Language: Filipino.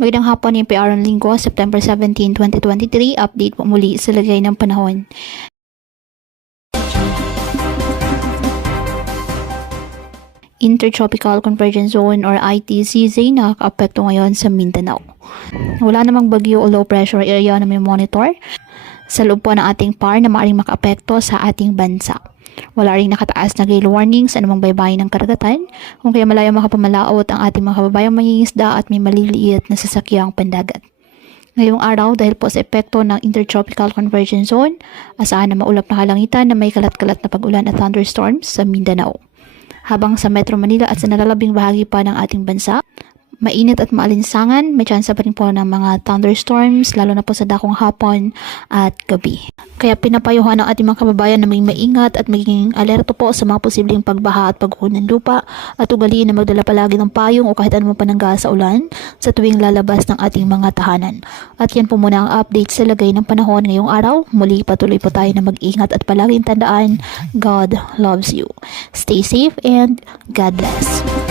Magandang hapon, yung PR ng Linggo, September 17, 2023. Update po muli sa lagay ng panahon. Intertropical Convergence Zone or ITCZ nakaka-apekto ngayon sa Mindanao. Wala namang bagyo o low pressure area na may monitor sa loob po ng ating PAR na maaaring maka-apekto sa ating bansa. Wala ring nakataas na gale warning sa anumang baybayin ng karagatan, kung kaya malaya makapamalaot ang ating mga kababayang mangingisda at may maliliit na sasakyang pandagat. Ngayong araw, dahil po sa epekto ng Intertropical Convergence Zone, asahan na maulap na kalangitan na may kalat-kalat na pag-ulan at thunderstorms sa Mindanao. Habang sa Metro Manila at sa nalalabing bahagi pa ng ating bansa, mainit at maalinsangan, may tsansa pa rin po ng mga thunderstorms, lalo na po sa dakong hapon at gabi. Kaya pinapayuhan ng ating mga kababayan na may maingat at maging alerto po sa mga posibleng pagbaha at pagguho ng lupa at ugaliin na magdala palagi ng payong o kahit anumang panangga sa ulan sa tuwing lalabas ng ating mga tahanan. At yan po muna ang update sa lagay ng panahon ngayong araw. Muli patuloy po tayo na mag-ingat at palaging tandaan, God loves you. Stay safe and God bless.